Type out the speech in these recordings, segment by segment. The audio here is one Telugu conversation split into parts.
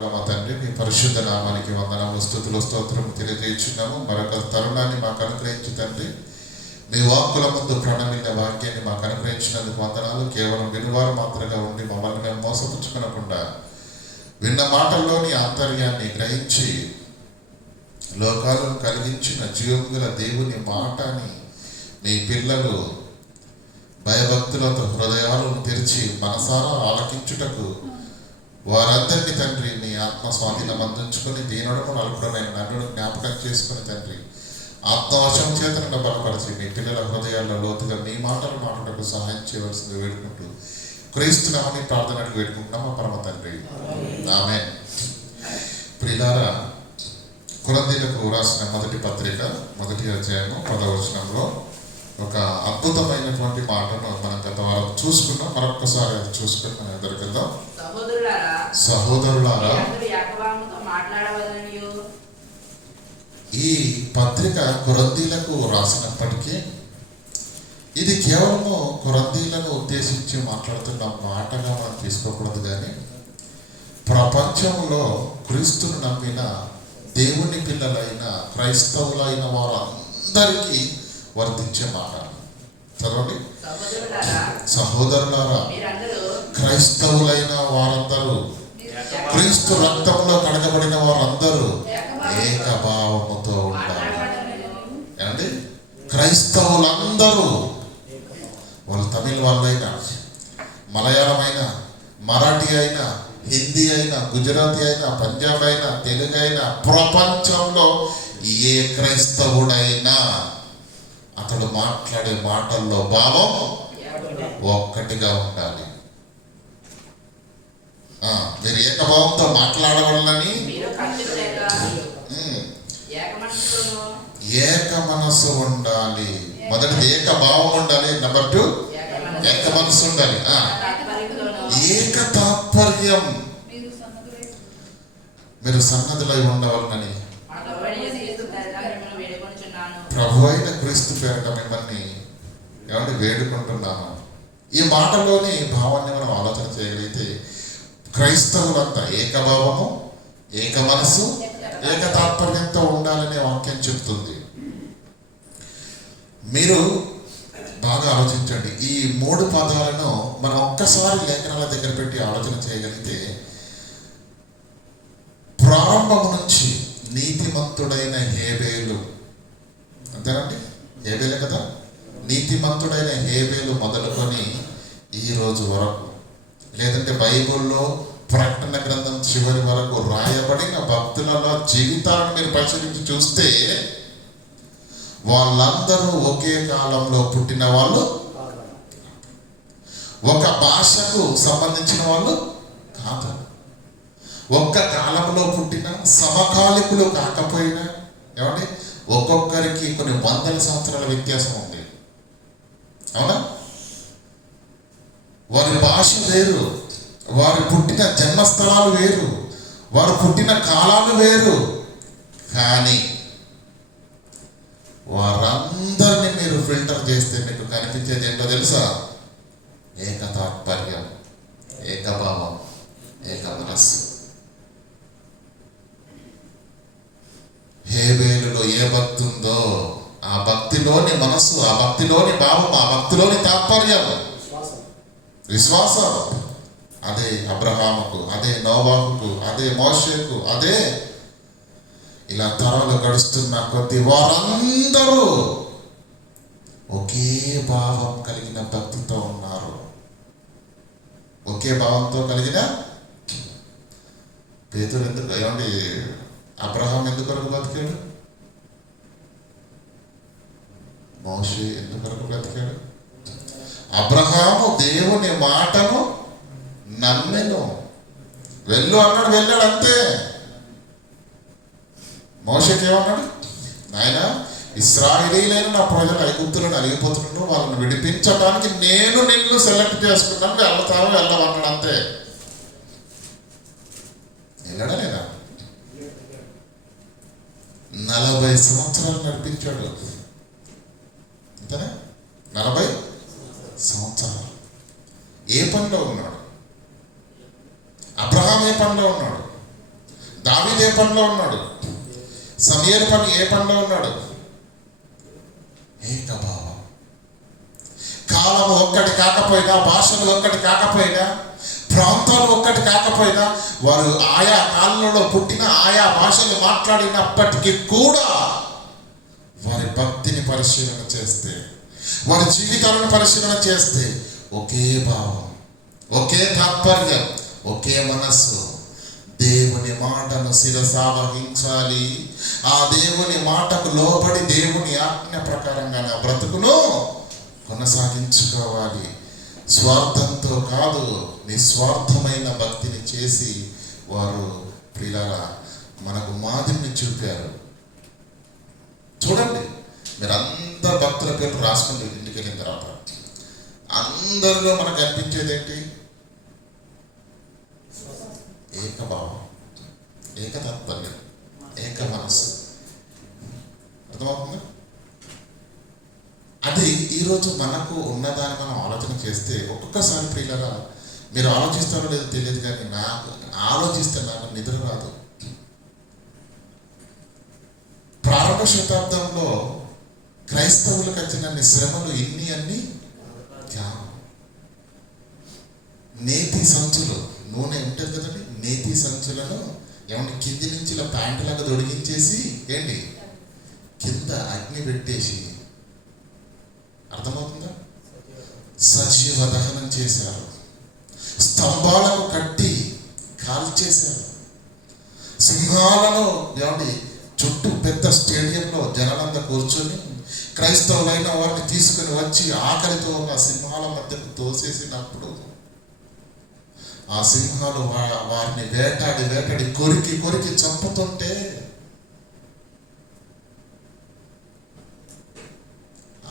మా తండ్రి, మీ పరిశుద్ధ నామానికి వందనాలు, స్తుతులు, స్తోత్రం తెలియజేస్తున్నాము. మరొక తరుణాన్ని మాకు అనుగ్రహించి తండ్రి, మీ వాక్కుల ముందు ప్రణమిన వాక్యాన్ని మాకు అనుగ్రహించినందుకు వందనాలు. కేవలం వినువారు మాత్రంగా ఉండి మమ్మల్ని మేము మోసపుచ్చుకునకుండా విన్న మాటల్లోని ఆంతర్యాన్ని గ్రహించి లోకాలను కలిగించిన జీవముగల దేవుని మాటని మీ పిల్లలు భయభక్తులతో హృదయాలను తెరిచి మనసారా ఆలకించుటకు వారందరినీ తండ్రి నీ ఆత్మస్వాధీనం అందించుకొని దీనుడము నలుపుడమైన నన్ను జ్ఞాపకం చేసుకుని తండ్రి ఆత్మవశం చేతను బలపరిచి మీ పిల్లల హృదయాల్లో లోతుగా మీ మాటలు మాటలకు సహాయం చేయవలసింది వేడుకుంటూ క్రీస్తునామని ప్రార్థనకు వేడుకుంటున్నాం మా పరమ తండ్రి, ఆమేన్. ప్రియులారా, కొరింథీయులకు రాసిన మొదటి పత్రిక 1వ అధ్యాయము 10వ వచనంలో ఒక అద్భుతమైనటువంటి మాటను మనం గత వారం చూసుకున్నాం. మరొక్కసారి అది చూసుకుని మనం ఎదురుకెళ్దాం. సహోదరులారా, ఈ పత్రిక కొరింథీయులకు రాసినప్పటికీ ఇది కేవలము కొరింథీయులను ఉద్దేశించి మాట్లాడుతున్న మాటగా మనం తీసుకోకూడదు, కానీ ప్రపంచంలో క్రీస్తును నమ్మిన దేవుని పిల్లలైన క్రైస్తవులైన వారు అందరికీ వర్తించే మాట. చదవండి. సహోదరులారా, క్రైస్తవులైన వారందరూ, క్రీస్తు రక్తంలో కడగబడిన వారందరూ ఏకభావముతో ఉండాలి. ఏమండి? క్రైస్తవులందరూ, వాళ్ళు తమిళ వాళ్ళైనా, మలయాళం అయినా, మరాఠీ అయినా, హిందీ అయినా, గుజరాతీ అయినా, పంజాబ్ అయినా, తెలుగు అయినా, ప్రపంచంలో ఏ క్రైస్తవుడైనా అతడు మాట్లాడే మాటల్లో భావం ఒక్కటిగా ఉండాలి. మీరు ఏకభావంతో మాట్లాడవాలని, ఏక మనసు ఉండాలి. మొదటిది ఏకభావం ఉండాలి. నెంబర్ 2 ఏక మనసు ఉండాలి. ఏక తాత్పర్యం, మీరు సన్నద్ధులై ఉండవాలని ప్రభు అయిన క్రీస్తు పేరిట మిమ్మల్ని ఏమంటే వేడుకుంటున్నాను. ఈ మాటలోని భావాన్ని మనం ఆలోచన చేయగలిగితే క్రైస్తవులంతా ఏకభావము, ఏక మనసు, ఏక తాత్పర్యంతో ఉండాలనే వాక్యం చెప్తుంది. మీరు బాగా ఆలోచించండి. ఈ 3 పదాలను మనం ఒక్కసారి లేఖనాల దగ్గర పెట్టి ఆలోచన చేయగలిగితే, ప్రారంభం నుంచి నీతిమంతుడైన హేబేలు, అంతేనండి, హేబేలే కదా, నీతిమంతుడైన హేబేలు మొదలుకొని ఈ రోజు వరకు, లేదంటే బైబిల్లో ప్రకటన గ్రంథం చివరి వరకు రాయబడిన భక్తులలో జీవితాలను మీరు పరిశీలించి చూస్తే వాళ్ళందరూ ఒకే కాలంలో పుట్టిన వాళ్ళు, ఒక భాషకు సంబంధించిన వాళ్ళు కాదు, ఒక్క కాలంలో పుట్టిన సమకాలికులు కాకపోయినా, ఏమండి, ఒక్కొక్కరికి కొన్ని వందల సంవత్సరాల వ్యత్యాసం ఉంది. అవునా? వారి భాష వేరు, వారు పుట్టిన జన్మస్థలాలు వేరు, వారు పుట్టిన కాలాలు వేరు, కానీ వారందరినీ మీరు ఫిల్టర్ చేస్తే మీకు కనిపించేది ఏంటో తెలుసా? ఏక తాత్పర్యం, ఏకభావం, ఏక మనస్సు. హేబేలులో ఏ భక్తి ఉందో ఆ భక్తిలోని మనస్సు, ఆ భక్తిలోని భావం, ఆ భక్తిలోని తాత్పర్యం, విశ్వాసం, అదే అబ్రహాముకు, అదే నోవాహుకు, అదే మోషేకు, అదే ఇలా తరాలు గడుస్తున్న కొద్ది వారందరూ ఒకే భావం కలిగిన భక్తితో ఉన్నారు. ఒకే భావంతో కలిగిన పేతురు ఎందుకు, ఏమండి, అబ్రహాం ఎందుకొరకు బ్రతికాడు? మోషే ఎందుకొరకు బ్రతికాడు? అబ్రహాము దేవుని మాటను నమ్మెను, వెళ్ళు అన్నాడు, వెళ్ళాడు, అంతే. మోషేకి ఏమన్నాడు? నాయన, ఇశ్రాయేలీయులైన నా ప్రజలు ఐగుప్తులను అలిగిపోతున్నాను, వాళ్ళని విడిపించడానికి నేను నిన్ను సెలెక్ట్ చేసుకున్నాను, వెళ్తావు వెళ్ళవన్నాడు, అంతే. వెళ్ళడా లేదా? 40 సంవత్సరాలు నడిపించాడు, అంతేనా? 40 సంవత్సరాలు. ఏ పనిలో ఉన్నాడు? అబ్రహాం ఏ పనిలో ఉన్నాడు? దావీదు ఏ పనిలో ఉన్నాడు? సమూయేలు ఏ పనిలో ఉన్నాడు? ఏకభావం. కాలం ఒక్కటి కాకపోయినా, భాషలు ఒక్కటి కాకపోయినా, ప్రాంతాలు ఒక్కటి కాకపోయినా, వారు ఆయా కాలంలో పుట్టిన ఆయా భాషలు మాట్లాడినప్పటికీ కూడా వారి భక్తిని పరిశీలన చేస్తే, వారి జీవితాలను పరిశీలన చేస్తే ఒకే భావం, ఒకే తాత్పర్యం, ఒకే మనస్సు. దేవుని మాటను శిరసావహించాలి. ఆ దేవుని మాటకు లోబడి దేవుని ఆజ్ఞ ప్రకారంగా నా బ్రతుకును కొనసాగించుకోవాలి. స్వార్థంతో కాదు, నిస్వార్థమైన భక్తిని చేసి వారు ప్రియులారా మనకు మాదిరిని చూపారు. చూడండి, మీరు అందరు భక్తుల పేర్లు రాసుకుంటే ఇంటికి వెళ్ళిన తర్వాత అందరిలో మనకు కనిపించేది ఏంటి? ఏకభావం, ఏకతత్పర్యం, ఏక మనస్సు. అర్థమవుతుందా? అది ఈరోజు మనకు ఉన్నదాన్ని మనం ఆలోచన చేస్తే ఒక్కొక్కసారి ప్రియులారా, మీరు ఆలోచిస్తారో లేదో తెలియదు, కానీ నాకు ఆలోచిస్తే నాకు నిద్ర రాదు. ప్రారంభ శతాబ్దంలో క్రైస్తవులకు వచ్చిన శ్రమలు అన్ని నేతి సంచులు, నూనె ఉంటుంది కదండి, నేతి సంచులను ఏమంటే కింది నుంచి ఇలా ప్యాంటులాగా తొడిగించేసి ఏంటి కింద అగ్ని పెట్టేసి, అర్థమవుతుందా, సజీవ దహనం చేశారు. స్తంభాలకు కట్టి కాల్చేశారు. సింహాలను ఏమండి చుట్టూ పెద్ద స్టేడియంలో జనాలంతా కూర్చొని క్రైస్తవులైన వారిని తీసుకుని వచ్చి ఆకలితో ఆ సింహాల మధ్యకు తోసేసినప్పుడు ఆ సింహాలు వారిని వేటాడి కొరికి చంపుతుంటే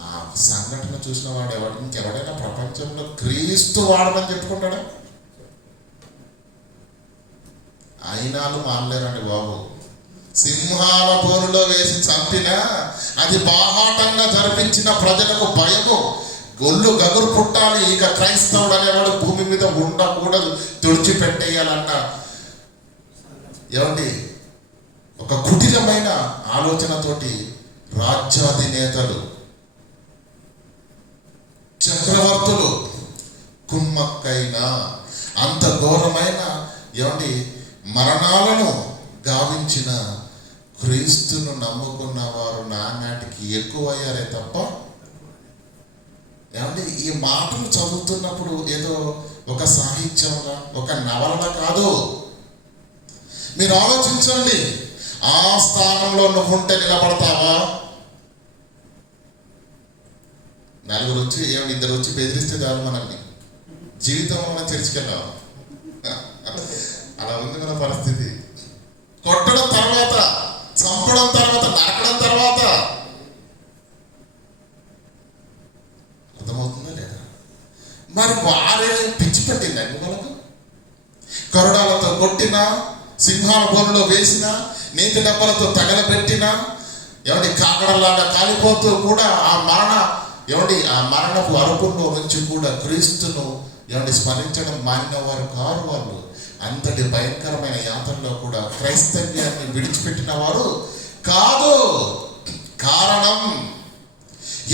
ఆ సంఘటన చూసిన వాడు ఇంకెవడైనా ప్రపంచంలో క్రీస్తు వాడమని చెప్పుకుంటాడా? అయినాలు మానలేరండి బాబు. సింహాల బోరులో వేసి చంపినా అది బాహాటంగా జరిపించిన ప్రజలకు భయము, గొల్లు గగురు పుట్టాలి. ఇక క్రైస్తవుడు అనేవాడు భూమి మీద ఉండకూడదు, తుడిచిపెట్టేయాలన్న ఏమండి ఒక కుటిలమైన ఆలోచనతోటి రాజ్యాధినేతలు, చక్రవర్తులు కుమ్మక్కైన అంత ఘోరమైన ఏమండి మరణాలను గావించిన క్రీస్తును నమ్ముకున్న వారు నానాటికి ఎక్కువయ్యారే తప్ప, ఏమంటే ఈ మాటలు చదువుతున్నప్పుడు ఏదో ఒక సాహిత్యంగా ఒక నవల కాదు. మీరు ఆలోచించండి, ఆ స్థానంలో నువ్వు ఉంటే నిలబడతావా? నలుగురు వచ్చి ఏమంటే ఇద్దరు వచ్చి బెదిరిస్తే చాలు మనల్ని, జీవితంలో మనం చర్చికెళ్ళాం. అలా ఉంది మన పరిస్థితి. కొట్టడం తర్వాత, చంపడం తర్వాత, నరకడం తర్వాత. అర్థమవుతుందా లేదా? మరి వారే పిచ్చి పెట్టిందండి మనకు. కరుడాలతో కొట్టినా, సింహాల బోరులో వేసినా, నీటి డబ్బలతో తగలబెట్టినా, ఏమంటే కాకడలాగా కాలిపోతూ కూడా ఆ మరణపు అరుపుల్లో నుంచి కూడా క్రీస్తును ఏమంటే స్మరించడం మానిన వారు కారు. వాళ్ళు అంతటి భయంకరమైన యాత్రలో కూడా క్రైస్తవ్యాన్ని విడిచిపెట్టిన వారు కాదు. కారణం,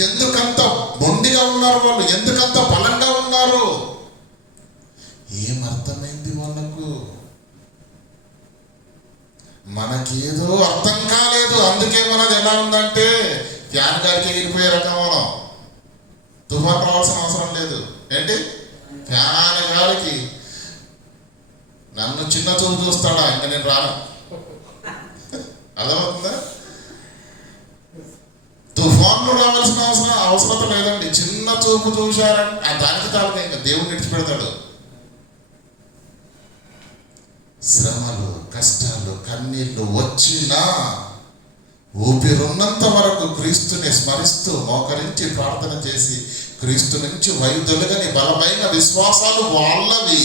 ఎందుకంత మొండిగా ఉన్నారు వాళ్ళు, ఎందుకంత బలంగా ఉన్నారు? ఏమర్థమైంది వాళ్ళకు? మనకేదో అర్థం కాలేదు. అందుకే మనది ఎలా ఉందంటే ఫ్యాన్ గారికి ఎగిరిపోయే రకం. మనం తుఫాన్ రావాల్సిన అవసరం లేదు. ఏంటి, ఫ్యాన్ గారికి నన్ను చిన్న చూపు చూస్తాడా, ఇంకా నేను రాను. అర్థమవుతుందా? తుఫాన్లు రావాల్సిన అవసరత లేదండి. చిన్న చూపు చూశారంటే దానికి తాలూకా ఇంకా దేవుడు విడిచిపెడతాడు. శ్రమలు, కష్టాలు, కన్నీళ్లు వచ్చినా ఊపిరున్నంత వరకు క్రీస్తుని స్మరిస్తూ మోకరించి ప్రార్థన చేసి క్రీస్తు నుంచి వైదొలగని బలమైన విశ్వాసాలు వాళ్ళవి.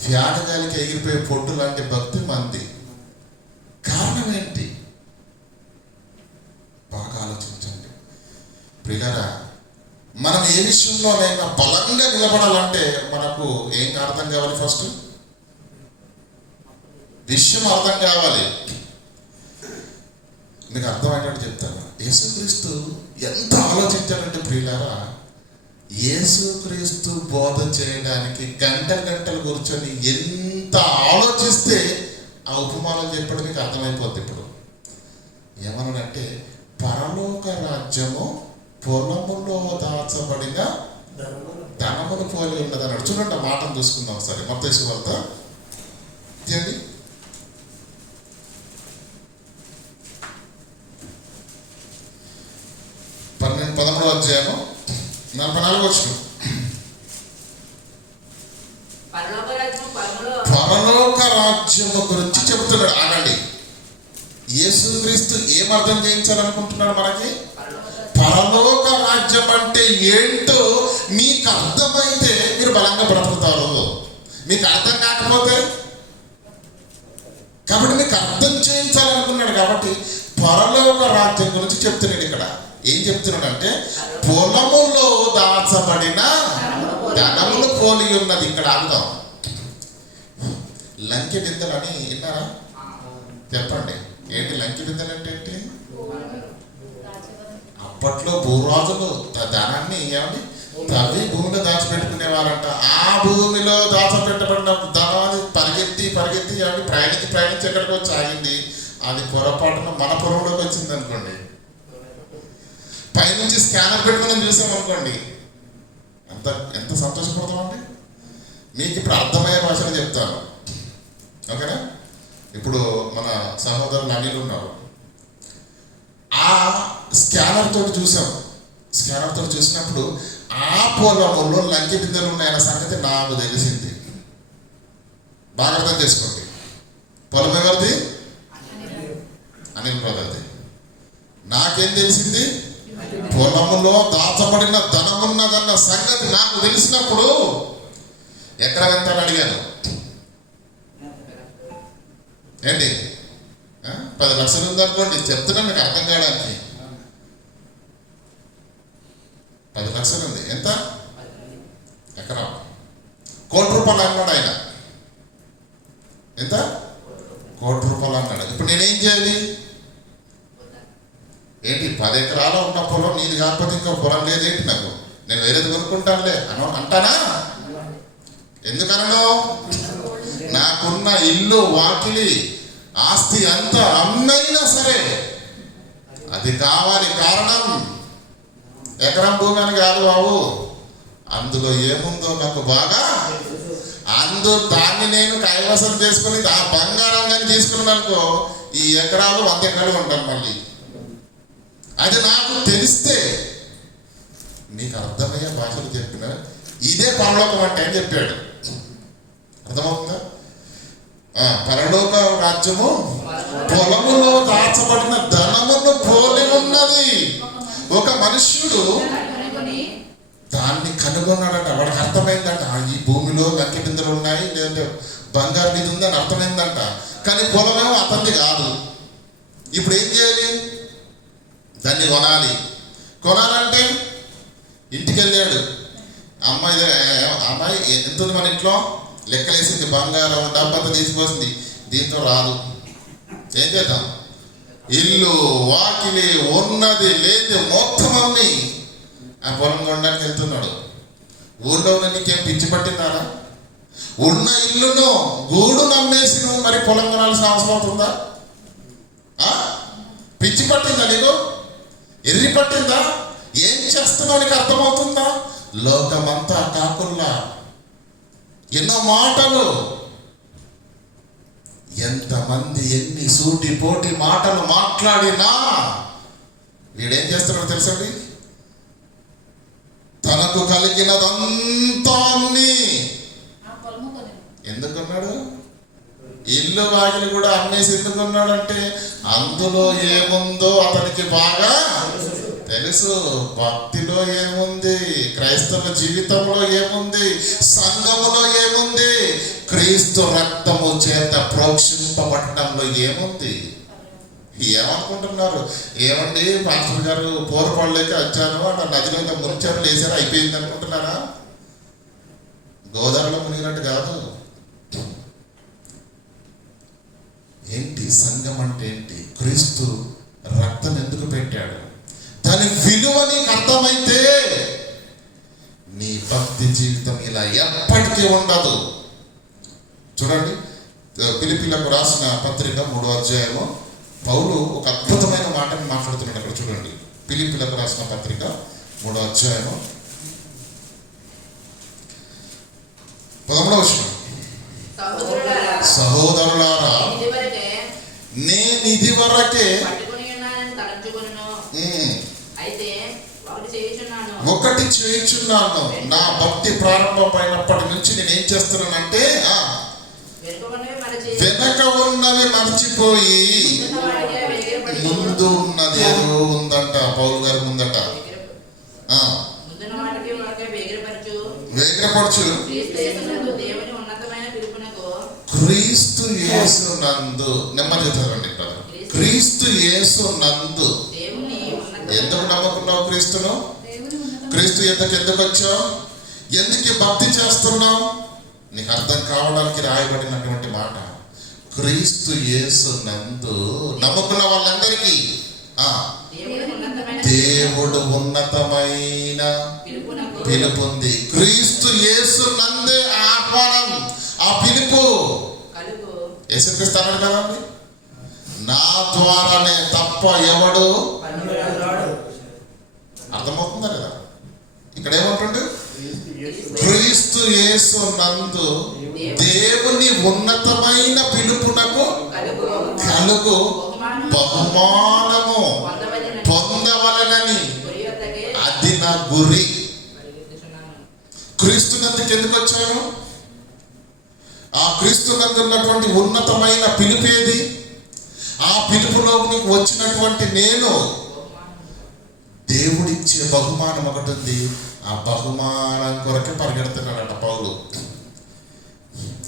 ఫ్యాన్ గాలికి ఎగిరిపోయే పొట్టు లాంటి భక్తి మంది. కారణం ఏంటి? బాగా ఆలోచించండి ప్రియులారా. మనం ఏ ఏ విషయంలోనైనా బలంగా నిలబడాలంటే మనకు ఏం అర్థం కావాలి? ఫస్ట్ విషయం అర్థం కావాలి. మీకు అర్థమయ్యేటట్టు చెప్తాను. యేసుక్రీస్తు ఎంత ఆలోచించాలంటే ప్రియులారా, యేసుక్రీస్తు బోధ చేయడానికి గంటలు కూర్చొని ఎంత ఆలోచిస్తే ఆ ఉపమానం చెప్పడం మీకు అర్థమైపోద్ది. ఇప్పుడు ఏమనంటే, పరలోక రాజ్యము పొలములో దాచబడిన ధనమును పోలి ఉన్నది అన్నాడు. చూడండి ఆ మాటను చూసుకుందాం ఒకసారి. మత్తయి సువార్త తీయండి. 13వ అధ్యాయము 44వ వచనం. పరలోక రాజ్యము గురించి చెబుతున్నాడు. ఆగండి, యేసుక్రీస్తు ఏం అర్థం చేయించాలనుకుంటున్నాడు మనకి? పరలోక రాజ్యం అంటే ఏంటో మీకు అర్థమైతే మీరు బలంగా బ్రతుకుతారు. మీకు అర్థం కాకపోతే, కాబట్టి మీకు అర్థం చేయించాలనుకున్నాడు. కాబట్టి పరలోక రాజ్యం గురించి చెప్తున్నాడు. ఇక్కడ ఏం చెప్తున్నాడు అంటే, పొలములో దాచబడిన ధనమును పోలి ఉన్నది. ఇక్కడ అర్థం లంకె బిందెలు అని విన్నారా? చెప్పండి, ఏంటి లంకె బిందెలు అంటే ఏంటి? అప్పట్లో భూరాజులు ధనాన్ని ఏమండి తవ్వి భూమిలో దాచిపెట్టుకునేవారంట. ఆ భూమిలో దాచిపెట్టబడిన ధనాన్ని పరిగెత్తి ఏమండి ప్రయాణించి ఎక్కడికి వచ్చి ఆగింది. అది పొరపాటున మన పొలంలోకి వచ్చింది అనుకోండి, పైనుంచి స్కానర్ పెట్టుకుని చూసాం అనుకోండి, ఎంత సంతోషపడతామండి. మీకు ఇప్పుడు అర్థమయ్యే భాషలో చెప్తాను, ఓకేనా? ఇప్పుడు మన సహోదరులు అనిల్ ఉన్నారు, ఆ స్కానర్ తోటి చూసాం. స్కానర్ తోటి చూసినప్పుడు ఆ పొలంలో లంకె బిందెలు ఉన్నాయన్న సంగతి నాకు తెలిసింది. బాగా అర్థం చేసుకోండి. పొలం ఎవరిది? అనిల్ బ్రదర్ది. నాకేం తెలిసింది? పొలములో దాచబడిన ధనమున్నదన్న సంగతి నాకు తెలిసినప్పుడు ఎక్కడ వెళ్తాను అడిగాను. ఏంటి 10 లక్షలు ఉందనుకోండి, చెప్తున్నా మీకు అర్థం కావడానికి. 10 లక్షలు ఉంది. ఎంత? ఎకరం. ₹1,00,00,000 అన్నాడు ఆయన. ఎంత? ₹1,00,00,000 అన్నాడు. ఇప్పుడు నేనేం చేయాలి? ఏంటి 10 ఎకరాలు ఉన్న పొలం నీది కాకపోతే ఇంకా పొలం లేదేంటి నాకు? నేను వేరేది కొనుక్కుంటానులే అంటానా? ఎందుకనను? నాకున్న ఇల్లు, వాకిలి, ఆస్తి అంతా అన్నైనా సరే అది కావాలి. కారణం ఎకరం భూమి అని కాదు బాబు, అందులో ఏముందో నాకు బాగా దాన్ని నేను కైవసం చేసుకుని ఆ బంగారం కానీ తీసుకున్నాను అనుకో, ఈ ఎకరాలు 100 ఎకరాలు ఉంటాను మళ్ళీ. అది నాకు తెలిస్తే నీకు అర్థమయ్యే భాషలు చెప్పిన ఇదే పరలోకం అంటే అని చెప్పాడు. అర్థమవుతుందా? పరలోక రాజ్యము పొలములో దాచబడిన ధనమును పోలి ఉన్నది. ఒక మనుష్యుడు దాన్ని కనుగొన్నాడట. వాడికి అర్థమైందంట, ఈ భూమిలో లంకె బిందెలు ఉన్నాయి, లేదంటే బంగారు మీద ఉందని అర్థమైందంట. కానీ పొలమేమో అతన్ని కాదు. ఇప్పుడు ఏం చేయాలి? దాన్ని కొనాలంటే ఇంటికి వెళ్ళాడు. అమ్మాయి ఎంత ఉంది మన ఇంట్లో? లెక్కలేసింది, బంగారం డబ్బంతా తీసుకొస్తుంది. దీంతో రాదు. ఏం చేద్దాం? ఇల్లు, వాకిలి, ఉన్నది లేదు మొత్తం అమ్మి ఆ పొలం కొనడానికి వెళ్తున్నాడు. ఊళ్ళో నీకేం పిచ్చి పట్టిందారా? ఉన్న ఇల్లును గూడు నమ్మేసి నువ్వు మరి పొలం కొనాల్సిన అవసరం అవుతుందా? పిచ్చి పట్టిందా నీకు? ఎర్రి పట్టిందా? ఏం చేస్తున్నావు నీకు అర్థమవుతుందా? లోకమంతా కాకుల్లా ఎన్నో మాటలు, ఎంతమంది ఎన్ని సూటి పోటీ మాటలు మాట్లాడినా వీడేం చేస్తున్నాడు తెలుసండి? తనకు కలిగినదంతా ఎందుకున్నాడు? ఇల్లు వాకిలి కూడా అమ్మేసి ఎందుకున్నాడంటే అందులో ఏముందో అతనికి బాగా తెలుసు. భక్తిలో ఏముంది, క్రైస్తవ జీవితంలో ఏముంది, సంఘములో ఏముంది, క్రీస్తు రక్తము చేత ప్రోక్షింపబడటంలో ఏముంది, ఏమనుకుంటున్నారు? ఏమండి పాస్టర్ గారు పూరపడలేక వచ్చాను అన్న నదిలో ముంచారు లేచారు అయిపోయింది అనుకుంటున్నారా? గోదావరిలో మునిగినట్టు కాదు. ఏంటి సంఘం అంటే ఏంటి? క్రీస్తు రక్తం ఎందుకు పెట్టాడు? దాని విలువ నీకు అర్థమైతే నీ భక్తి జీవితం ఇలా ఎప్పటికీ ఉండదు. చూడండి, ఫిలిప్పీలకు రాసిన పత్రిక 3వ అధ్యాయము పౌలు ఒక అద్భుతమైన మాటను మాట్లాడుతున్నాడు. అక్కడ చూడండి, ఫిలిప్పీలకు రాసిన పత్రిక 3వ అధ్యాయము 11వ వచనం. సహోదరులారా, నేను ఇది వరకే ఒకటి చేయుచున్నాను. నా భక్తి ప్రారంభమైనప్పటి నుంచి నేను ఏం చేస్తున్నానంటే వెనక ఉన్నవి మర్చిపోయి ముందు ఉన్నది ఏదో ఉందంట. పౌలు గారి ముందట వేగపరచు. క్రీస్తు యేసు నందు, నెమ్మది చదవండి. క్రీస్తు యేసు నందు ఎందుకు నమ్ముకున్నావు క్రీస్తును? క్రీస్తు ఎందుకు వచ్చావు? ఎందుకు భక్తి చేస్తున్నావు? నీకు అర్థం కావడానికి రాయబడినటువంటి మాట. క్రీస్తు యేసు నందు నమ్ముకున్న వాళ్ళందరికీ దేవుడు ఉన్నతమైన పిలుపుంది. క్రీస్తు యేసు నందే ఆహ్వానం, ఆ పిలుపు. యేసుక్రీస్తు అన్నాడు కదండి, నా ద్వారానే తప్ప ఎవడు. అర్థమవుతుందా లేదా? ఇక్కడ ఏమంటుండు? క్రీస్తు యేసు నందు దేవుని ఉన్నతమైన పిలుపునకు కలుగు బహుమానము పొందవలనని అది నా గురి. క్రీస్తు నందుకు ఎందుకు వచ్చాను? ఆ క్రీస్తు నందు ఉన్నటువంటి ఉన్నతమైన పిలుపేది? ఆ పిలుపులో నీకు వచ్చినటువంటి నేను దేవుడిచ్చే బహుమానం ఒకటి ఉంది. ఆ బహుమానం కొరకే పరిగెడుతున్నాడట పౌలు.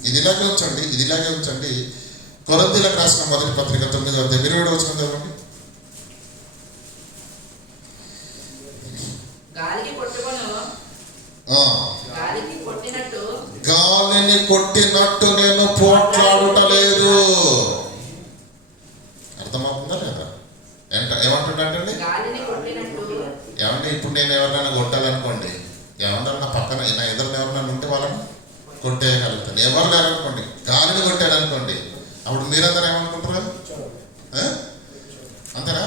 ఇదిలాగే ఉంచండి. కొరింథీయులకు రాసిన మొదటి పత్రిక 9వ అధ్యాయం 27వ వచనం చదవండి. గాలిని కొట్టినట్టు నేను పోట్లాడుటలేదు. అర్థమవుతుందా లేదా? ఏమంటుండంటే, ఏమంటే ఇప్పుడు నేను ఎవరినైనా కొట్టాలనుకోండి, ఏమన్నా నా పక్కన నా ఎదురు ఎవరినైనా ఉంటే వాళ్ళని కొట్టేయగలుగుతాను. ఎవరు లేరనుకోండి, గాలిని కొట్టాడనుకోండి, అప్పుడు మీరందరూ ఏమనుకుంటారు? అంతేనా?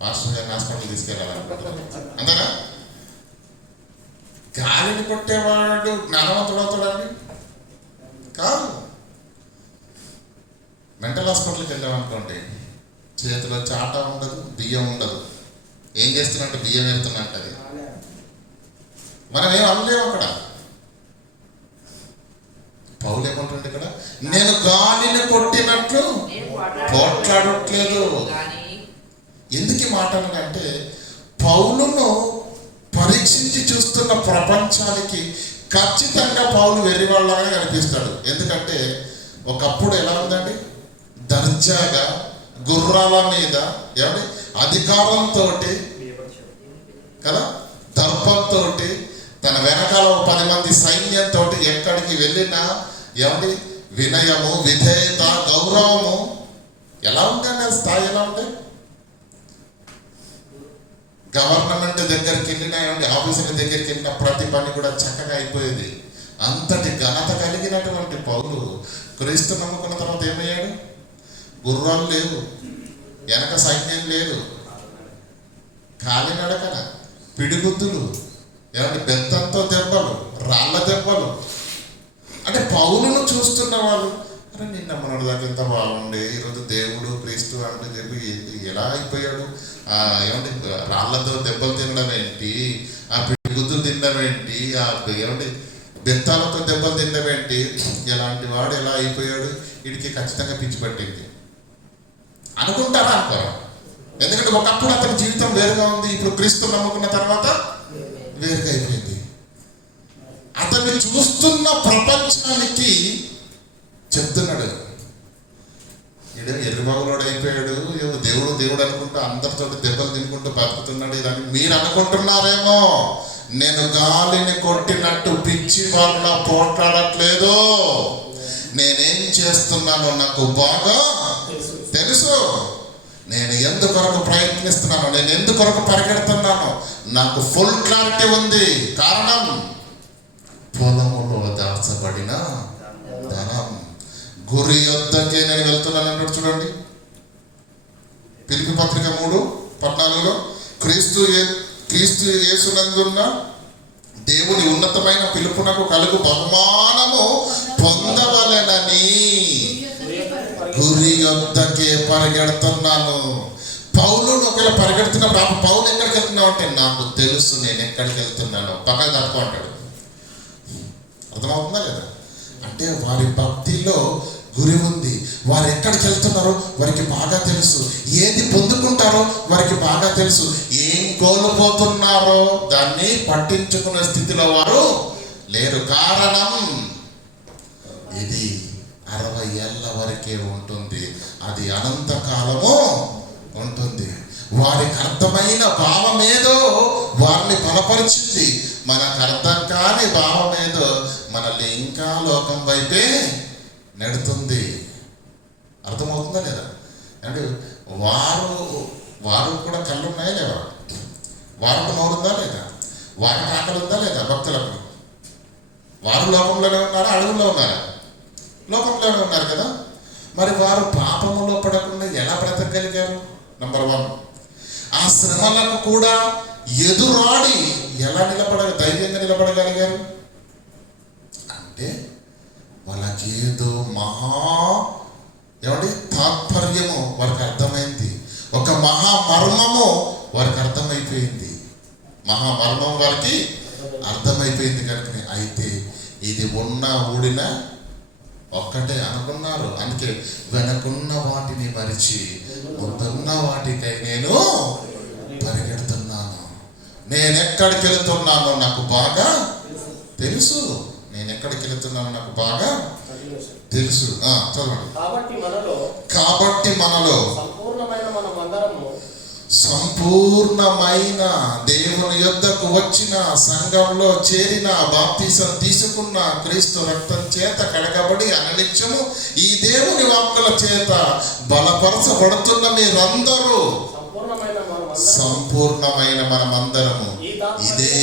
మాస్టర్ గారిని హాస్పిటల్ తీసుకెళ్ళాలనుకుంటారు, అంతేనా? గాలిని కొట్టేవాడు జ్ఞానవంతుడు అవుతాడండి? కాదు. మెంటల్ హాస్పిటల్కి వెళ్ళామనుకోండి, చేతిలో చాట ఉండదు, బియ్యం ఉండదు. ఏం చేస్తున్నట్టు బియ్యం వెళ్తున్నట్టు అది మనం ఏం అనలేము. అక్కడ పౌలు ఏమంటుండే, ఇక్కడ నేను గాలిని కొట్టినట్లు పోట్లాడట్లేదు. ఎందుకు మాట అంటే, పౌలును పరీక్షించి చూస్తున్న ప్రపంచానికి ఖచ్చితంగా పౌలు వెర్రివాళ్ళగా కనిపిస్తాడు. ఎందుకంటే ఒకప్పుడు ఎలా ఉందండి, దర్జాగా గుర్రాల మీద ఏమంటే అధికారంతో కదా, దర్పంతో, తన వెనకాల 10 మంది సైన్యంతో ఎక్కడికి వెళ్ళినా ఏమండి వినయము, విధేయత, గౌరవము ఎలా ఉందండి? ఆ స్థాయి ఎలా ఉంది? గవర్నమెంట్ దగ్గరికి వెళ్ళినా ఏమండి, ఆఫీసుల దగ్గరికి వెళ్ళిన ప్రతి పని కూడా చక్కగా అయిపోయేది. అంతటి ఘనత కలిగినటువంటి పౌలు క్రీస్తు నమ్ముకున్న తర్వాత ఏమయ్యాడు? గుర్రాలు లేవు, వెనక సైన్యం లేదు, కాలినడకన, పిడిగుద్దులు, ఏమంటే బెత్తంతో దెబ్బలు, రాళ్ళ దెబ్బలు. అంటే పౌలును చూస్తున్న వాళ్ళు, అరే నిన్న మనోడి దాకా ఎంత బాగుండే, ఈరోజు దేవుడు క్రీస్తు అంటే చెప్పి ఎలా అయిపోయాడు? ఏమంటే రాళ్ళతో దెబ్బలు తినడం ఏంటి, ఆ పిడిగుద్దులు తినడం ఏంటి, ఆ ఏమంటే బెత్తాలతో దెబ్బలు తినడం ఏంటి, ఎలాంటి వాడు ఎలా అయిపోయాడు, వీడికి ఖచ్చితంగా పిచ్చి పట్టింది అనుకుంటారా? అనుకోరా? ఎందుకంటే ఒకప్పుడు అతని జీవితం వేరుగా ఉంది, ఇప్పుడు క్రీస్తు నమ్ముకున్న తర్వాత వేరుగా అయిపోయింది. అతన్ని చూస్తున్న ప్రపంచానికి చెప్తున్నాడు, వీడు ఎర్రిబాగులోడు అయిపోయాడు, దేవుడు దేవుడు అనుకుంటూ అందరితో దెబ్బలు తినుకుంటూ బతుకుతున్నాడు ఇదని మీరు అనుకుంటున్నారేమో. నేను గాలిని కొట్టినట్టు పిచ్చి వాళ్ళ పోట్లాడట్లేదు. నేనేం చేస్తున్నానో నాకు బాగా తెలుసు. నేను ఎందుకొరకు ప్రయత్నిస్తున్నాను, నేను ఎందుకొరకు పరిగెడుతున్నాను నాకు ఫుల్ క్లారిటీ ఉంది. కారణం పొలములో దాచబడిన ధనం. గురి యొద్దకే నేను వెళ్తున్నాను అన్నాడు. చూడండి ఫిలిప్పీ పత్రిక 3:14 క్రీస్తు యేసునందున్న దేవుని ఉన్నతమైన పిలుపునకు కలుగు బహుమానము పొందవలెనని గురి యొద్దకే పరిగెడుతున్నాను. పౌలును ఒకవేళ పరిగెడుతున్నప్పుడు పౌలు ఎక్కడికి వెళ్తున్నావు అంటే నాకు తెలుసు నేను ఎక్కడికి వెళ్తున్నాను, పక్కన తప్పుకుంటాడు. అర్థమవుతుందా లేదా? అంటే వారి భక్తిలో గురి ఉంది. వారు ఎక్కడికి వెళ్తున్నారో వారికి బాగా తెలుసు. ఏది పొందుకుంటారో వారికి బాగా తెలుసు. ఏం కోల్పోతున్నారో దాన్ని పట్టించుకునే స్థితిలో వారు లేరు. కారణం ఇది 60 ఏళ్ళ వరకే ఉంటుంది, అది అనంతకాలము ఉంటుంది. వారికి అర్థమైన భావం ఏదో వారిని బలపరిచింది. మనకు అర్థం కాని భావం ఏదో మనల్ని ఇంకా లోకం వైపే నెడుతుంది. అర్థమవుతుందా లేదా? అంటే వారు కూడా కళ్ళు ఉన్నాయా లేదా? వారికి నోరుందా లేదా? వారికి ఆకలి ఉందా లేదా? భక్తులకు వారు లోకంలోనే ఉన్నారా, అడవుల్లో ఉన్నారా? లోకంలోనే ఉన్నారు కదా. మరి వారు పాపములో పడకుండా ఎలా బ్రతకగలిగారు? నంబర్ 1, ఆ శ్రమలకు కూడా ఎదురాడి ఎలా ధైర్యంగా నిలబడగలిగారు అంటే వాళ్ళకి ఏదో తాత్పర్యము వారికి అర్థమైంది. ఒక మహామర్మము వారికి అర్థమైపోయింది. మహామర్మం వారికి అర్థమైపోయింది కనుక అయితే ఇది ఊడిన ఒక్కటే అనుకున్నారు. అందుకే వెనకున్న వాటిని మరిచి ముందున్న వాటికై నేను పరిగెడుతున్నాను. నేను ఎక్కడికి వెళుతున్నానో నాకు బాగా తెలుసు. నేను ఎక్కడికి వెళుతున్నానో నాకు బాగా తెలుసు. చదవండి. కాబట్టి మనలో సంపూర్ణమైన దేవుని యొద్దకు వచ్చిన, సంఘంలో చేరిన, బాప్తిసం తీసుకున్న, క్రీస్తు రక్తం చేత కడగబడి అననిత్యము ఈ దేవుని వాక్కుల చేత బలపరచబడుతున్న మీరందరూ సంపూర్ణమైన మనమందరము ఇదే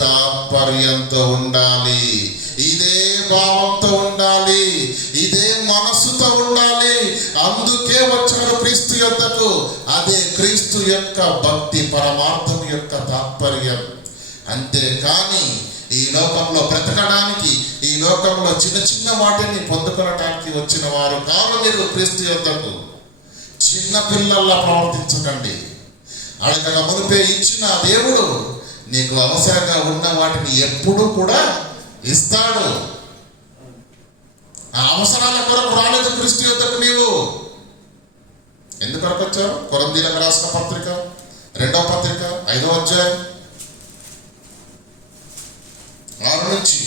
తాత్పర్యంతో ఉండాలి, ఇదే భావంతో ఉండాలి, ఇదే మనస్సుతో ఉండాలి. అందుకే వచ్చారు క్రీస్తు యొద్దకు. అదే క్రీస్తు యొక్క భక్తి పరమార్థం యొక్క తాత్పర్యం. అంతేకాని ఈ లోకంలో బ్రతకడానికి, ఈ లోకంలో చిన్న చిన్న వాటిని పొందుకోవడానికి వచ్చిన వారు కాదు మీరు క్రీస్తు యొద్దకు. చిన్న పిల్లల్లా ప్రవర్తించకండి. అడగక మునిపే ఇచ్చిన దేవుడు నీకు అవసరంగా ఉన్న వాటిని ఎప్పుడూ కూడా ఇస్తాడు. ఆ అవసరాల కొరకు రాలేదు క్రీస్తు యొద్దకు. నీవు ఎందుకొరకు వచ్చావు? కొరింథీయులకు రాసిన పత్రిక 2వ పత్రిక 5వ అధ్యాయం 6 నుంచి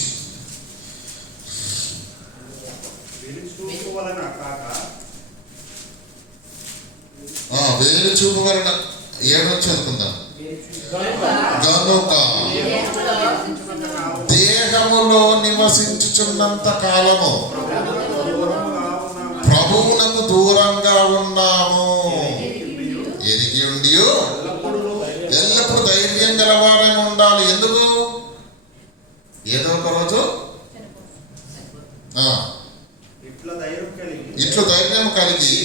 వేలు చూపు వలన 7 నుంచి చదువుకుందాం. గనుక దేహములో నివసించుచున్నంత కాలము ప్రభువునకు దూరంగా ఉన్నాము. ఎరిగి ఉండి ఎల్లప్పుడూ ధైర్యం గలవారై ఉండాలి. ఎందుకు? ఏదో ఒక రోజు ఇట్లు ధైర్యం కలిగి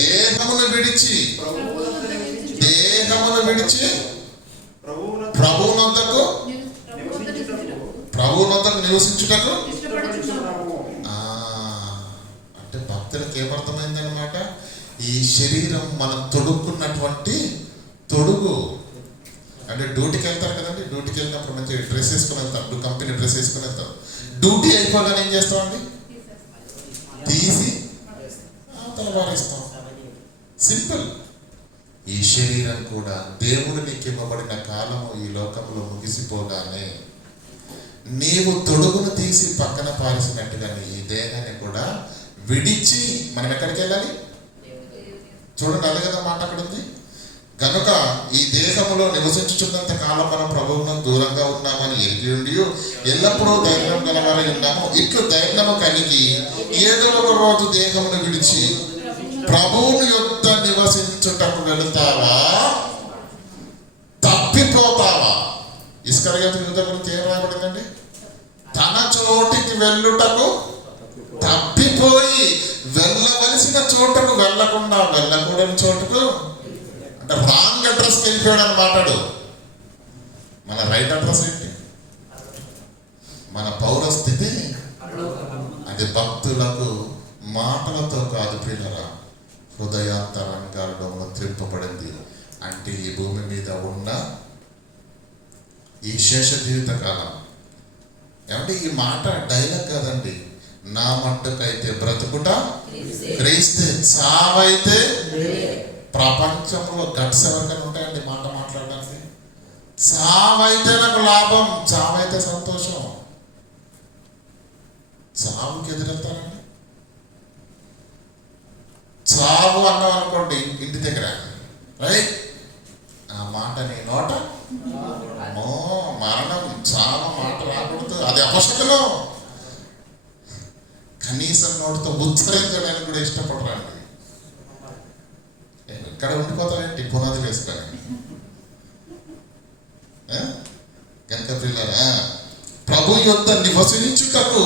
దేహమును విడిచి ప్రభువునొద్దకు నివసించుటకు. అంటే భక్తులకు ఏమర్థమైందనమాట? ఈ శరీరం మనం తొడుక్కున్నటువంటి తొడుగు. అంటే డ్యూటీకి వెళ్తారు కదండి, డ్యూటీకి వెళ్ళినప్పుడు మంచి డ్రెస్ వేసుకొని వెళ్తాం, కంపెనీ డ్రెస్ వేసుకొని వెళ్తాం. డ్యూటీ అయిపోగానే ఏం చేస్తామండి? తీసి తలవారిస్తాం. సింపుల్. ఈ శరీరం కూడా దేవుడు నీకు ఇవ్వబడిన కాలము ఈ లోకంలో ముగిసిపోగానే నీవు తొడుగును తీసి పక్కన పారేసినట్టుగానే ఈ దేహాన్ని కూడా విడిచి మనం ఎక్కడికి వెళ్ళాలి? చూడండి, అదే కదా మాట అక్కడ ఉంది. కనుక ఈ దేహములో నివసించుచున్నంత కాలం మనం ప్రభువును దూరంగా ఉన్నామని ఎరిగి ఉండి ఎల్లప్పుడూ ధైర్యం గలవారై ఉన్నాము. ఇట్లు ధైర్యము కలిగి ఏదో ఒక రోజు దేహమును విడిచి ప్రభువుని యొద్ద నివసించుటకు వెళుతావా, తప్పిపోతావా? ఇస్కరియోతు యూదా గురించి ఏం రాయబడిందండి? తన చోటికి వెళ్ళుటకు తప్పిపోయి వెళ్ళవలసిన చోటకు వెళ్ళకుండా వెళ్ళకూడని చోటుకు, అంటే రాంగ్ అడ్రస్కి వెళ్ళిపోయాడు అని మాట్లాడు. మన రైట్ అడ్రస్ ఏంటి? మన పౌరస్థితి అది భక్తులకు మాటలతో కాదు ప్రియులారా, హృదయాంతరంగాల్లో త్రింపబడింది. అంటే ఈ భూమి మీద ఉన్న ఈ శేష జీవిత కాలం ఏమంటే ఈ మాట డైలాగ్ కాదండి. నా మట్టుకైతే బ్రతుకుట క్రీస్తే, చావైతే. ప్రపంచంలో గట్స్ ఎవరికైనా ఉంటాయండి మాట మాట్లాడడానికి? చావైతే నాకు లాభం, చావైతే సంతోషం. చావుకి ఎదురెళ్తారండి. చావు అన్నాం అనుకోండి ఇంటి దగ్గర, రైట్, ఆ మాట నీ నోట మరణం చావు మాట రాకూడదు, అది అపశకునం. కనీసం నోటితో ఉచ్చరించడానికి కూడా ఇష్టపడరండి. ఇక్కడ ఉండిపోతారేంటి పునాది వేసుకొని? కనుక పిల్లరా, ప్రభు యొద్ద నివసించుటకు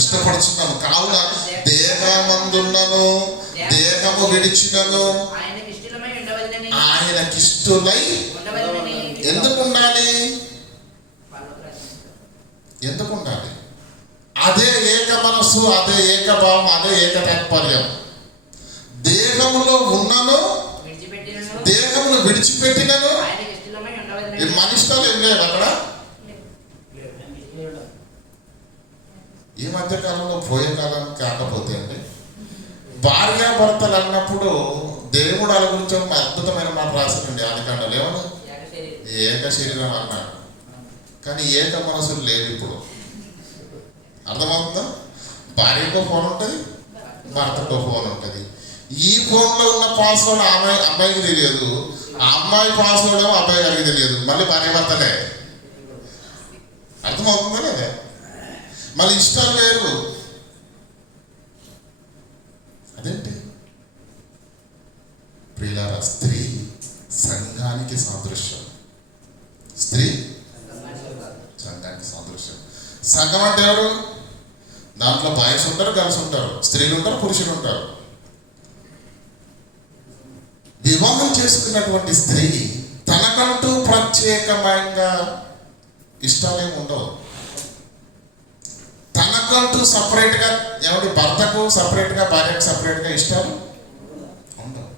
ఇష్టపడుచున్నాము. కావున దేహమందున్నను దేహము విడిచినను ఆయనకిష్టులై ఎందుకు ఉండాలి? ఎందుకు ఉండాలి? అదే ఏక మనస్సు, అదే ఏక భావం, అదే ఏక తాత్పర్యం. దేహములో ఉన్నను దేహమును విడిచిపెట్టినను మన ఇష్టాలు ఏం లేవు అక్కడ. ఈ మధ్య కాలంలో పోయే కాలం కాకపోతే అండి, భార్యాభర్తలు అన్నప్పుడు దేవుడు వాళ్ళ గురించి ఒక అద్భుతమైన మాట రాశాడండి ఆదికాండలో. ఏమన్నా ఏక శరీరం అన్నాడు, కానీ ఏక మనసులు లేవు ఇప్పుడు. అర్థమవుతుందా? భార్యకో ఫోన్ ఉంటుంది, భర్తకో ఫోన్ ఉంటుంది. ఈ ఫోన్లో ఉన్న పాస్వర్డ్ అబ్బాయికి తెలియదు, ఆ అమ్మాయి పాస్వర్డ్ ఏమో అబ్బాయి గారికి తెలియదు. మళ్ళీ భార్యాభర్తలే. అర్థమవుతుందా లేదా? మళ్ళీ ఇష్టాలు లేరు. అదేంటి ప్రియులారా, స్త్రీ సంఘానికి సాదృశ్యం. స్త్రీ సంఘానికి సాదృశ్యం. సంఘం అంటే ఎవరు? దాంట్లో బాయ్స్ ఉంటారు, గర్ల్స్ ఉంటారు, స్త్రీలు ఉంటారు, పురుషులు ఉంటారు. వివాహం చేసుకున్నటువంటి స్త్రీ తనకంటూ ప్రత్యేకమైన ఇష్టాలేమి ఉండవు. తనకంటూ సపరేట్గా ఏమంటే భర్తకు సపరేట్గా, భార్యకు సపరేట్గా ఇష్టాలు ఉండవు.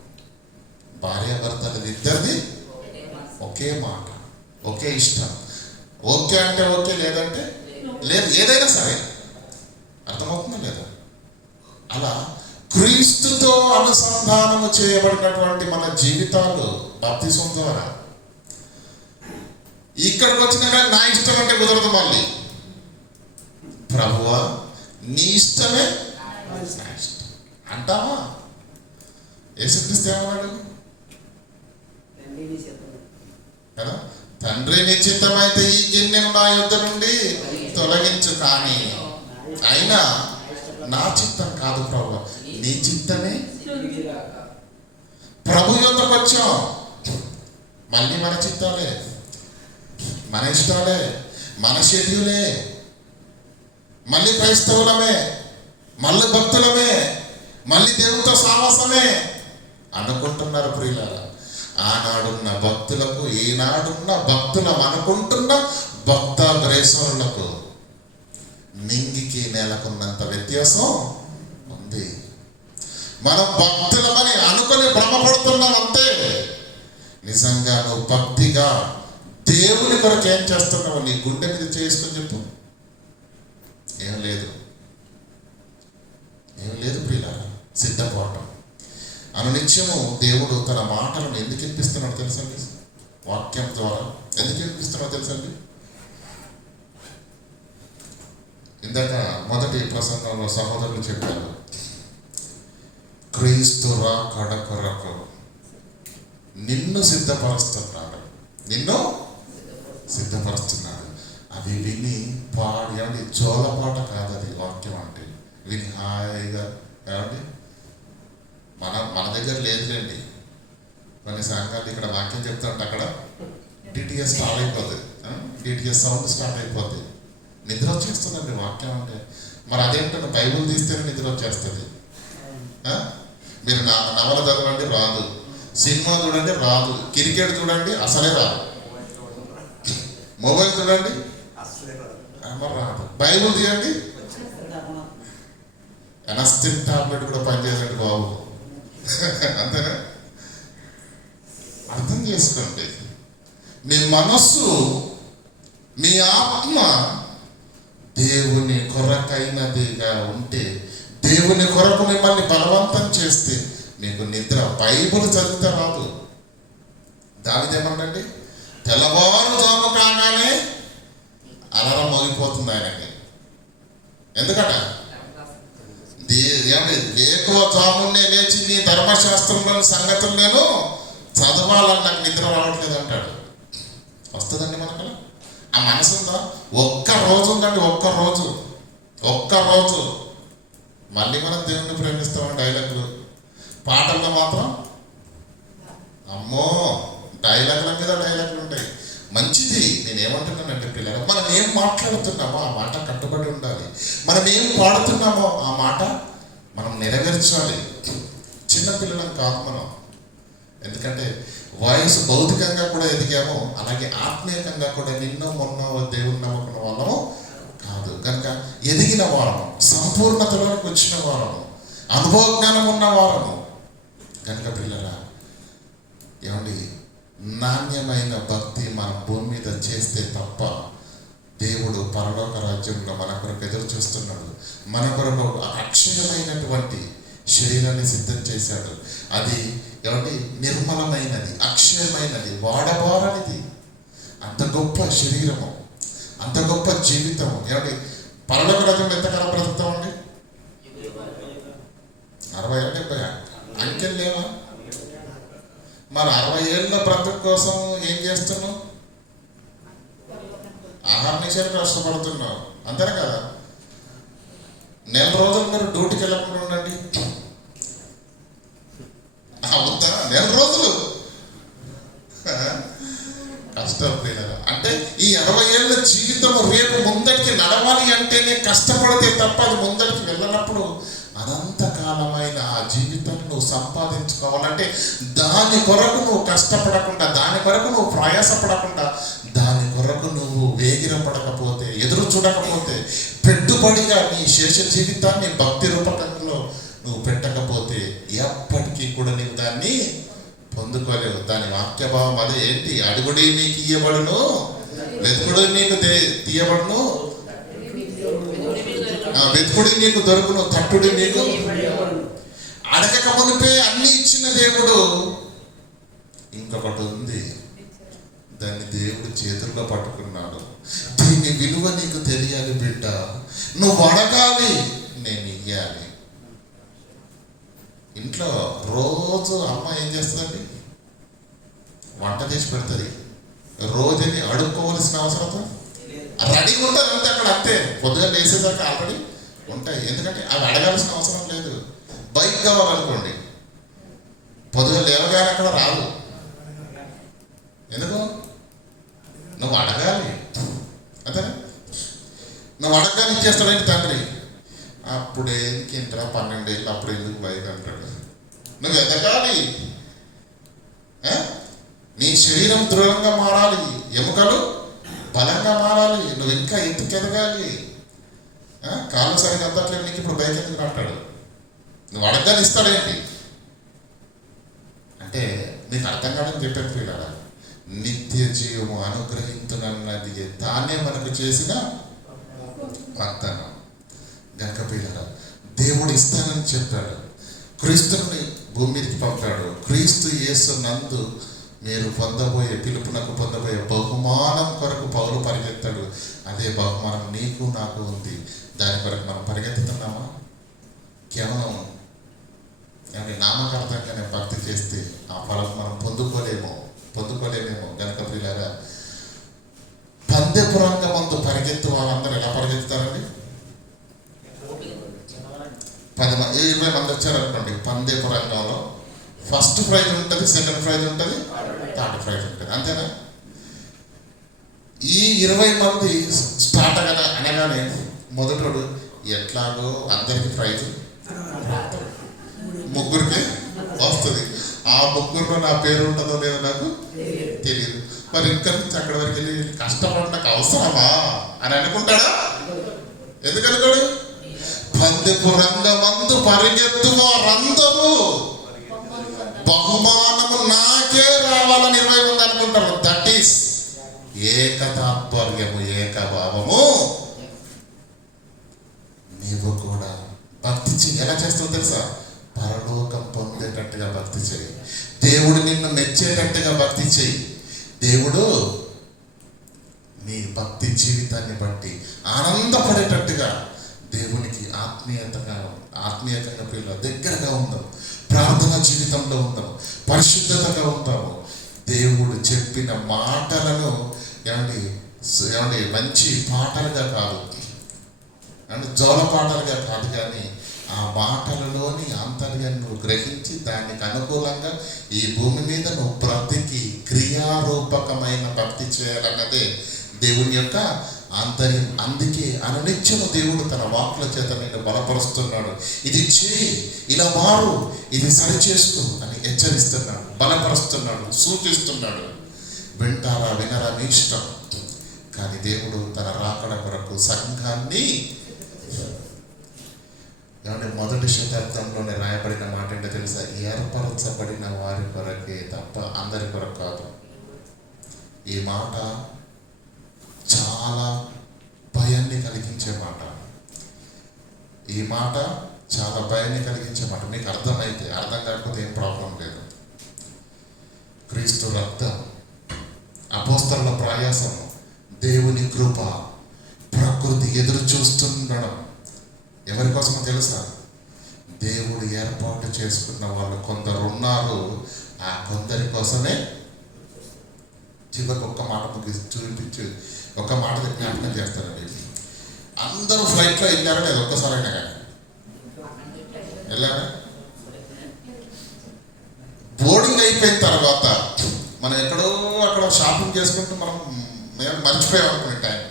భార్యాభర్తలు ఇద్దరిది ఒకే మాట, ఒకే ఇష్టం. ఓకే అంటే ఓకే, లేదంటే లేదు, ఏదైనా సరే. అర్థమవుతుందా లేదా? అలా క్రీస్తుతో అనుసంధానము చేయబడినటువంటి మన జీవితాలు బాప్తిసం ద్వారా. ఇక్కడికి వచ్చిన నా ఇష్టం అంటే కుదరదు. మళ్ళీ ప్రభువా నీ ఇష్టమే నా ఇష్టం అంటావా? యేసుక్రీస్తు ఏమన్నాడు కదా? తండ్రి నీ చిత్తమైతే ఈ గిన్నెను నా యొద్ద నుండి తొలగించు, కానీ అయినా నా చిత్తం కాదు ప్రభు, నీ చిత్తమే. ప్రభు యొద్దకు వచ్చాం, మళ్ళీ మన చిత్తాలే, మన ఇష్టాలే, మన షెడ్యూలే, మళ్ళీ క్రైస్తవులమే, మళ్ళీ భక్తులమే, మళ్ళీ దేవునితో సావాసమే అనుకుంటున్నారు ప్రియులారా. ఆనాడున్న భక్తులకు ఈనాడున్న భక్తులం అనుకుంటున్న భక్త గ్రేసరులకు నింగికి నేలకున్నంత వ్యత్యాసం ఉంది. మనం భక్తులమని అనుకుని భ్రమపడుతున్నాం అంతే. నిజంగా నువ్వు భక్తిగా దేవుని కొరకు ఏం చేస్తున్నావు? నీ గుండె మీద చేసుకొని చెప్పు. ఏం లేదు, ఏం లేదు ప్రియులారా. సిద్ధపాఠం అనునిత్యము దేవుడు తన మాటలను ఎందుకు వినిపిస్తున్నాడు తెలుసండి? వాక్యం ద్వారా ఎందుకు వినిపిస్తున్నాడో తెలుసండి? ఇందాక మొదటి ప్రసంగంలో సహోదరులు చెప్పారు, క్రీస్తు రాకడ కొరకు నిన్ను సిద్ధపరుస్తున్నాడు, నిన్ను సిద్ధపరుస్తున్నాడు. అది విని ఏమండి జోలపాట కాదు అది వాక్యం అంటే. విని హాయిగా ఏమండి మన దగ్గర లేదులేండి. కొన్ని సంఘాలు ఇక్కడ వాక్యం చెప్తా ఉంటే అక్కడ డిటిఎస్ స్టార్ట్ అయిపోద్ది, డిటిఎస్ సౌండ్ స్టార్ట్ అయిపోద్ది. నిద్ర వచ్చేస్తుందండి వాక్యం అంటే. మరి అదేంటంటే బైబుల్ తీస్తేనే నిద్ర వచ్చేస్తుంది. మీరు నవల చదవండి రాదు, సినిమా చూడండి రాదు, క్రికెట్ చూడండి అసలే రాదు, మొబైల్ చూడండి రాదు, బైబుల్ తీయండి ఎనస్టిన్ టాబ్లెట్ కూడా పనిచేయండి బాబు. అంతేనా? అర్థం చేసుకోండి, మీ మనస్సు మీ ఆత్మ దేవుని కొరకైనదిగా ఉంటే, దేవుని కొరకు మిమ్మల్ని బలవంతం చేస్తే మీకు నిద్ర బైబుల్ చదివితే రాదు. దానిదేమనండి, తెల్లవారుజాము కాగానే అలారం మోగిపోతుంది ఆయనకి. ఎందుకట ఎక్కువ జామునే లేచి నీ ధర్మశాస్త్రంలోని సంగతులు నేను చదవాలని నాకు నిద్ర రావట్లేదు అంటాడు. వస్తుందండి మనకు ఆ మనసు ఉందా? ఒక్క రోజు ఉందండి, ఒక్క రోజు మళ్ళీ మనం దేవుణ్ణి ప్రేమిస్తామని డైలాగులు, పాటల్లో మాత్రం అమ్మో డైలాగుల మీద డైలాగులు ఉంటాయి. మంచిది, నేనేమంటున్నానంటే పిల్లలు, మనం ఏం మాట్లాడుతున్నామో ఆ మాట కట్టుబడి ఉండాలి. మనం ఏం పాడుతున్నామో ఆ మాట మనం నెరవేర్చాలి. చిన్నపిల్లలం కాదు మనం. ఎందుకంటే వయసు భౌతికంగా కూడా ఎదిగాము, అలాగే ఆత్మీయంగా కూడా నిన్న మొన్న దేవుని నమ్ముకున్న వాళ్ళము కాదు. కనుక ఎదిగిన వారము, సంపూర్ణతలోకి వచ్చిన వారము, అనుభవ జ్ఞానం ఉన్న వారము. కనుక పిల్లరా ఏమండి, నాణ్యమైన భక్తి మనం భూమి మీద చేస్తే తప్ప దేవుడు పరలోక రాజ్యంలో మన కొరకు ఎదురు చూస్తున్నాడు. మన కొరకు అక్షయమైనటువంటి శరీరాన్ని సిద్ధం చేశాడు. అది ఏమంటే నిర్మలమైనది, అక్షయమైనది, వాడబారనిది. అంత గొప్ప శరీరము, అంత గొప్ప జీవితము. ఏమంటే పరలోక రాజ్యంలో ఎంతకాలం బ్రతుకుతామండి? 60 ఏళ్ళ 70 అంకెలు లేవా? మరి 60 ఏళ్ళ బ్రతుకు కోసం ఏం చేస్తున్నావు? ఆహార నిషేధం కష్టపడుతున్నావు, అంతేనా కదా? నెల రోజులు మీరు డ్యూటీకి వెళ్ళకుండా ఉండండి, అవుతా? నెల రోజులు కష్టపడినారు అంటే ఈ 60 ఏళ్ళ జీవితం రేపు ముందరికి నడవాలి అంటేనే కష్టపడితే తప్ప అది ముందరికి వెళ్ళినప్పుడు అనంతకాలమైన ఆ జీవితం నువ్వు సంపాదించుకోవాలంటే దాని కొరకు నువ్వు కష్టపడకుండా, దాని కొరకు నువ్వు ప్రయాసపడకుండా, దాని కొరకు నువ్వు వేగిరపడకపోతే, ఎదురు చూడకపోతే, పెట్టుబడిగా నీ శేష జీవితాన్ని భక్తి రూపకంలో నువ్వు పెట్టకపోతే ఎప్పటికీ కూడా నీవు దాన్ని పొందుకోలేవు. దాని వాక్యభావం అదే ఏంటి? అడుగుడి నీకు ఇయ్యబడును, వెతుకుడు నీకు తీయబడును, వెతుకుడి నీకు దొరుకును, తట్టుడి నీకు. అడగక మునిపే అన్ని ఇచ్చిన దేవుడు ఇంకొకటి ఉంది, దాన్ని దేవుడు చేతుల్లో పట్టుకున్నాడు. దీని విలువ నీకు తెలియాలి బిడ్డ, నువ్వు అడగాలి, నేను ఇయ్యాలి. ఇంట్లో రోజు అమ్మ ఏం చేస్తుందండి? వంట చేసి పెడుతుంది. రోజుని అడుక్కోవలసిన అవసరం రెడీగా ఉంటుంది అంతే, అక్కడ అంతే. పొద్దుగా వేసేసరికి ఆల్రెడీ ఉంటాయి. ఎందుకంటే అవి అడగాల్సిన అవసరం లేదు. బైక్ కావాలనుకోండి, పొద్దుగా లేవగానే అక్కడ రాదు. ఎందుకు? నువ్వు అడగాలి, అంతేనా? నువ్వు అడగానే ఇచ్చేస్తాడండి తండ్రి. అప్పుడే ఇంటరా 12 ఏళ్ళు, అప్పుడు ఎందుకు బైక్ అంటాడు. నువ్వు ఎదగాలి, నీ శరీరం దృఢంగా మారాలి, ఎముకలు బలంగా మారాలి, నువ్వు ఇంకా ఎదగాలి. కాళ్ళు సరిగ్గా అందట్లేదు, నీకు ఇప్పుడు బైక్ ఎందుకు అంటాడు? నువ్వు అడగానే ఇస్తాడేంటి అంటే నీకు అర్థం కాదని చెప్పాను పిల్లరా. నిత్య జీవము అనుగ్రహించునన్నది తానే మనకు చేసిన వాగ్దానం. గనక పిల్లరా దేవుడు ఇస్తానని చెప్పాడు, క్రీస్తుని భూమి మీదకి పంపాడు. క్రీస్తు యేసు నందు మీరు పొందబోయే పిలుపునకు పొందబోయే బహుమానం కొరకు పౌలు పరిగెత్తాడు. అదే బహుమానం నీకు నాకు ఉంది. దాని కొరకు మనం పరిగెత్తుతున్నామా? కేవలం నామకార్థంగానే భక్తి చేస్తే ఆ ఫలం మనం పొందుకోలేమేమో గనక ప్రియులారా, పందెపు రంగమందు పరిగెత్తు వాళ్ళందరూ ఎలా పరిగెత్తుతారండి? 20 మంది వచ్చారనుకోండి, పందెపు రంగంలో ఫస్ట్ ప్రైజ్ ఉంటుంది, సెకండ్ ప్రైజ్ ఉంటుంది, థర్డ్ ప్రైజ్ ఉంటుంది, అంతేనా? ఈ 20 మంది స్టార్ట్ అనగానే మొదటోడు ఎట్లాగో అందరికి ప్రైజ్ ముగ్గురికి వస్తుంది. ఆ ముగ్గురులో నా పేరు ఉంటుందో లేదో నాకు తెలియదు. మరి ఇక్కడ నుంచి అక్కడి వరకు వెళ్ళి కష్టపడడానికి అవసరమా అని అనుకుంటాడా? ఎందుకు అనుకోడు? పందెపు రంగమందు పరిగెత్తు వారందరూ బహుమానము నాకే రావాలని 20 మంది అనుకుంటారు. దట్ ఈస్ ఏకతాత్పర్యము, ఏకభావము. నీవు కూడా భక్తి చెయ్యి. ఎలా చేస్తావు తెలుసా? పరలోకం పొందేటట్టుగా భక్తి చెయ్యి. దేవుడు నిన్ను మెచ్చేటట్టుగా భక్తి చెయ్యి. దేవుడు నీ భక్తి జీవితాన్ని బట్టి ఆనందపడేటట్టుగా దేవునికి ఆత్మీయంగా పిల్లలు దగ్గరగా ఉందాం, ప్రార్థన జీవితంలో ఉందాం, పరిశుద్ధతగా ఉంటాము. దేవుడు చెప్పిన మాటలను ఏమండి మంచి పాటలుగా కాదు, జోల పాటలుగా కాదు, కానీ ఆ మాటలలోని ఆంతర్యాన్ని నువ్వు గ్రహించి దానికి అనుకూలంగా ఈ భూమి మీద నువ్వు బ్రతికి క్రియారూపకమైన భక్తి చేయాలన్నదే దేవుని యొక్క ఆంతర్యం. అందుకే అనునిత్యము దేవుడు తన వాక్కుల చేత నిన్ను బలపరుస్తున్నాడు. ఇది చేయి, ఇలా మారు, ఇది సరిచేస్తూ అని హెచ్చరిస్తున్నాడు, బలపరుస్తున్నాడు, సూచిస్తున్నాడు. వింటారా వినరా మీ ఇష్టం. కానీ దేవుడు తన రాకడ కొరకు సంఘాన్ని మొదటి శతాబ్దంలోనే రాయబడిన మాట ఏంటో తెలుసా? ఏర్పరచబడిన వారి కొరకే తప్ప అందరి కొరకు కాదు. ఈ మాట చాలా భయాన్ని కలిగించే మాట. ఈ మాట చాలా భయాన్ని కలిగించే మాట. మీకు అర్థమైతే, అర్థం కాకపోతే ఏం ప్రాబ్లం లేదు. క్రీస్తు రక్తం, అపోస్తలుల ప్రయాసం, దేవుని కృప, ప్రకృతి ఎదురు చూస్తుండడం ఎవరి కోసమో తెలుసా? దేవుడు ఏర్పాటు చేసుకున్న వాళ్ళు కొందరు ఉన్నారు. ఆ కొందరి కోసమే. చివరికి ఒక్క మాట చూపించి ఒక మాట జ్ఞాపకం చేస్తారండి. అందరూ ఫ్లైట్లో వెళ్ళారా లేదు? ఒక్కసారైనా కానీ వెళ్ళారా? బోర్డింగ్ అయిపోయిన తర్వాత మనం ఎక్కడో అక్కడ షాపింగ్ చేసుకుంటూ మనం మర్చిపోయాం అనుకునే టైం.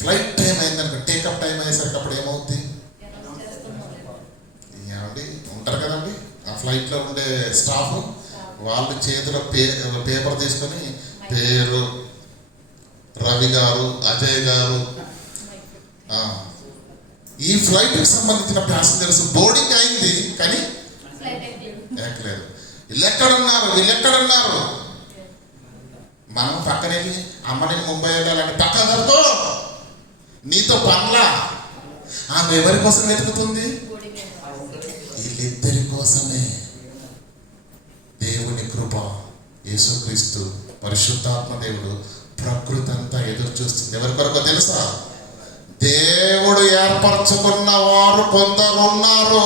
ఫ్లైట్ టైం అయిందనుకో, టేకప్ టైం అయ్యేసరికి అప్పుడు ఏమవుద్ది? ఏమండి ఉంటారు కదండి ఆ ఫ్లైట్లో ఉండే స్టాఫ్, వాళ్ళు చేతిలో పేపర్ తీసుకొని పేరు రవి గారు, అజయ్ గారు, ఈ ఫ్లైట్కి సంబంధించిన ప్యాసింజర్స్ బోర్డింగ్ అయింది కానీ ఎక్కలేదు. వీళ్ళెక్కడున్నారు? మనం పక్కన వెళ్ళి అమ్మని ముంబై వెళ్ళాలంటే పక్క దొరకో, నీతో పనులా? ఆమె ఎవరి కోసం వెతుకుతుంది? వీళ్ళిద్దరి కోసమే. దేవుని కృప, యేసుక్రీస్తు, పరిశుద్ధాత్మ దేవుడు, ప్రకృతి అంతా ఎదురు చూస్తుంది. ఎవరి కొరకు తెలుసా? దేవుడు ఏర్పరచుకున్న వారు కొందరు ఉన్నారు.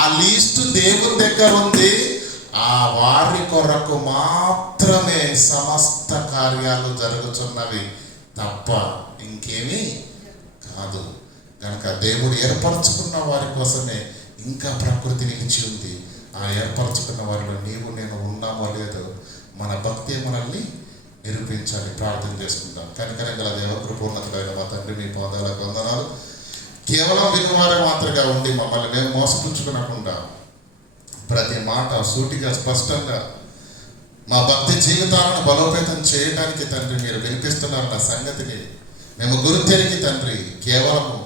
ఆ లిస్టు దేవుని దగ్గర ఉంది. ఆ వారి కొరకు మాత్రమే సమస్త కార్యాలు జరుగుతున్నవి తప్ప ఇంకేమీ కాదు. కనుక దేవుడు ఏర్పరచుకున్న వారి కోసమే ఇంకా ప్రకృతి నిలిచి ఉంది. ఆ ఏర్పరచుకున్న వారిలో నీవు నేను ఉన్నామో లేదో మన భక్తి మనల్ని నిరూపించాలి. ప్రార్థన చేసుకుందాం. కనికరం గల దేవ, కృపోన్నతుడైన మా తండ్రి, మీ పాదాలకు వందనాలు. కేవలం వినువారే మాత్రమే ఉండి మమ్మల్ని మేము మోసపుచ్చుకునకుండా ప్రతి మాట సూటిగా స్పష్టంగా మా భక్తి జీవితాలను బలోపేతం చేయడానికి తండ్రి మీరు వినిపిస్తున్నారన్న సంగతిని మేము గుర్తెరిగి తండ్రి, కేవలము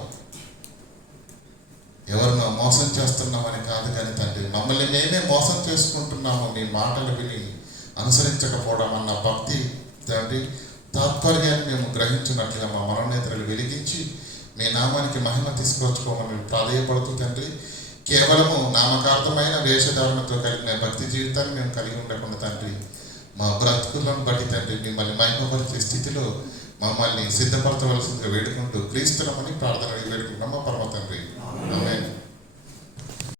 ఎవరినో మోసం చేస్తున్నామని కాదు కానీ తండ్రి, మమ్మల్ని మేమే మోసం చేసుకుంటున్నాము మీ మాటలు విని అనుసరించకపోవడం అన్న భక్తి తండ్రి తాత్పర్యాన్ని మేము గ్రహించినట్లుగా మా మనోనేత్రలు వెలిగించి మీ నామానికి మహిమ తీసుకొచ్చుకోమని ప్రాధేయపడుతూ తండ్రి, కేవలము నామకార్థమైన వేషధారణతో కలిగిన భక్తి జీవితాన్ని మేము కలిగి ఉండకుండా తండ్రి, మా బ్రతుకులను బట్టి తండ్రి మిమ్మల్ని మహిమపరిచే స్థితిలో మమ్మల్ని సిద్ధపరచవలసిందిగా వేడుకుంటూ క్రీస్తునమని ప్రార్థన వేడుకుంటున్నాం మా పరమ తండ్రి. ఆమేన్.